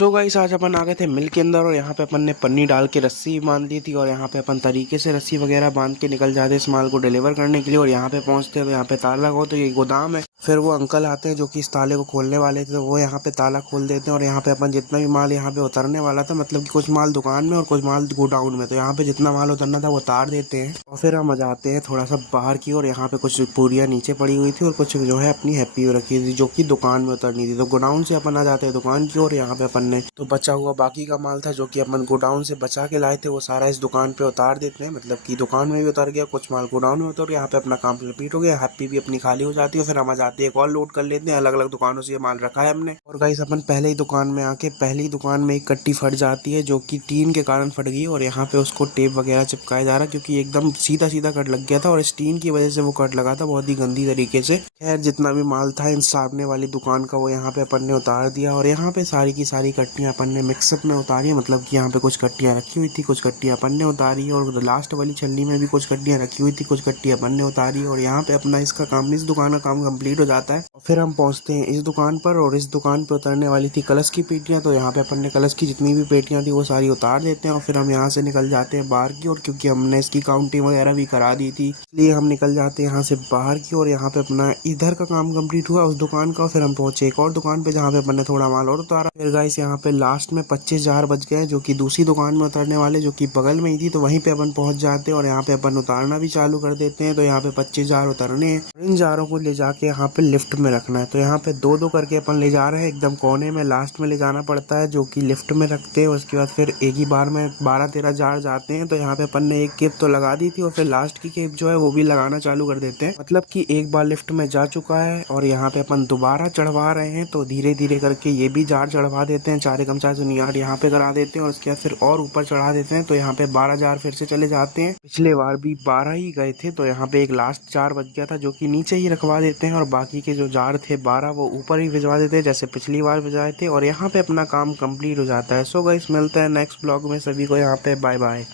So guys आज अपन आ गए थे मिल के अंदर और यहाँ पे अपन ने पन्नी डाल के रस्सी बांध दी थी और यहाँ पे अपन तरीके से रस्सी वगैरह बांध के निकल जाते इस माल को डिलीवर करने के लिए। और यहाँ पे पहुँचते हैं तो यहाँ पे ताला हो तो ये गोदाम है। फिर वो अंकल आते हैं जो कि इस ताले को खोलने वाले थे, तो वो यहाँ पे ताला खोल देते हैं और यहाँ पे अपन जितना भी माल यहाँ पे उतरने वाला था, मतलब कि कुछ माल दुकान में और कुछ माल गोडाउन में, तो यहाँ पे जितना माल उतरना था वो उतार देते हैं। और फिर हम जाते हैं थोड़ा सा बाहर की और यहाँ पे कुछ पूरियाँ नीचे पड़ी हुई थी और कुछ जो है अपनी हैप्पी रखी थी जो कि दुकान में उतरनी थी। तो गोडाउन से अपन आ जाते हैं दुकान की और यहाँ पे अपन ने तो बचा हुआ बाकी का माल था जो कि अपन गोडाउन से बचा के लाए थे, वो सारा इस दुकान पे उतार देते हैं। मतलब कि दुकान में भी उतर गया, कुछ माल गोडाउन में उतर गया। यहाँ पे अपना काम रिपीट हो गया, हैप्पी भी अपनी खाली हो जाती है। फिर हम आ जाते हैं एक और लोड कर लेते हैं, अलग अलग दुकानों से ये माल रखा है हमने। और गाइस अपन पहले ही दुकान में आके पहली दुकान में एक कट्टी फट जाती है जो कि टीन के कारण फट गई और यहाँ पे उसको टेप वगैरह चिपकाया जा रहा है क्योंकि एकदम सीधा सीधा कट लग गया था और इस टीन की वजह से वो कट लगा था बहुत ही गंदी तरीके से। खैर जितना भी माल था इन सामने वाली दुकान का वो यहाँ पे अपन ने उतार दिया और यहाँ पे सारी की सारी कट्टियां अपन ने मिक्सअप में उतारी। मतलब कि यहाँ पे कुछ कट्टियां रखी हुई थी, कुछ कट्टियां अपन ने उतारी और लास्ट वाली छल्ली में भी कुछ कट्टियां रखी हुई थी, कुछ कट्टियां अपन ने उतारी। और यहाँ पे अपना इसका काम, इस दुकान का काम कंप्लीट हो जाता है। और फिर हम पहुंचते हैं इस दुकान पर और इस दुकान पे उतरने वाली थी कलश की पेटियां, तो यहाँ पे अपन ने कलश की जितनी भी पेटियां थी वो सारी उतार देते हैं और फिर हम यहाँ से निकल जाते हैं बाहर की ओर, क्योंकि हमने इसकी काउंटिंग वगैरह भी करा दी थी, इसलिए हम निकल जाते हैं यहाँ से बाहर की ओर। यहाँ पे अपना इधर का काम कंप्लीट हुआ उस दुकान का। फिर हम पहुंचे एक और दुकान पे जहाँ पे अपन ने थोड़ा माल और उतारा। फिर गाइस यहाँ पे लास्ट में 25,000 बच गए जो कि दूसरी दुकान में उतरने वाले, जो कि बगल में ही थी, तो वहीं पे अपन पहुंच जाते हैं और यहाँ पे अपन उतारना भी चालू कर देते हैं। तो यहाँ पे 25,000 उतरने हैं, इन जारों को ले जाके यहाँ पे लिफ्ट में रखना है। तो यहाँ पे दो दो करके अपन ले जा रहे हैं, एकदम कोने में लास्ट में ले जाना पड़ता है जो कि लिफ्ट में रखते हैं। उसके बाद फिर एक ही बार में 12-13 जार जाते हैं। तो यहाँ पे अपन ने एक केप तो लगा दी थी और फिर लास्ट की केप जो है वो भी लगाना चालू कर देते हैं। मतलब कि एक बार लिफ्ट में जा चुका है और यहाँ पे अपन दोबारा चढ़वा रहे हैं, तो धीरे धीरे करके ये भी जार चढ़वा देते हैं, 4 एकम 4 यार यहाँ पे करा देते हैं और उसके बाद फिर और ऊपर चढ़ा देते हैं। तो यहाँ पे 12 जार फिर से चले जाते हैं। पिछले बार भी 12 ही गए थे, तो यहाँ पे एक लास्ट जार बच गया था जो कि नीचे ही रखवा देते हैं और बाकी के जो जार थे 12 वो ऊपर ही भिजवा देते हैं जैसे पिछली बार भिजवाए थे। और यहाँ पे अपना काम कंप्लीट हो जाता है। सो गाइस मिलते हैं नेक्स्ट ब्लॉग में, सभी को यहाँ पे बाय बाय।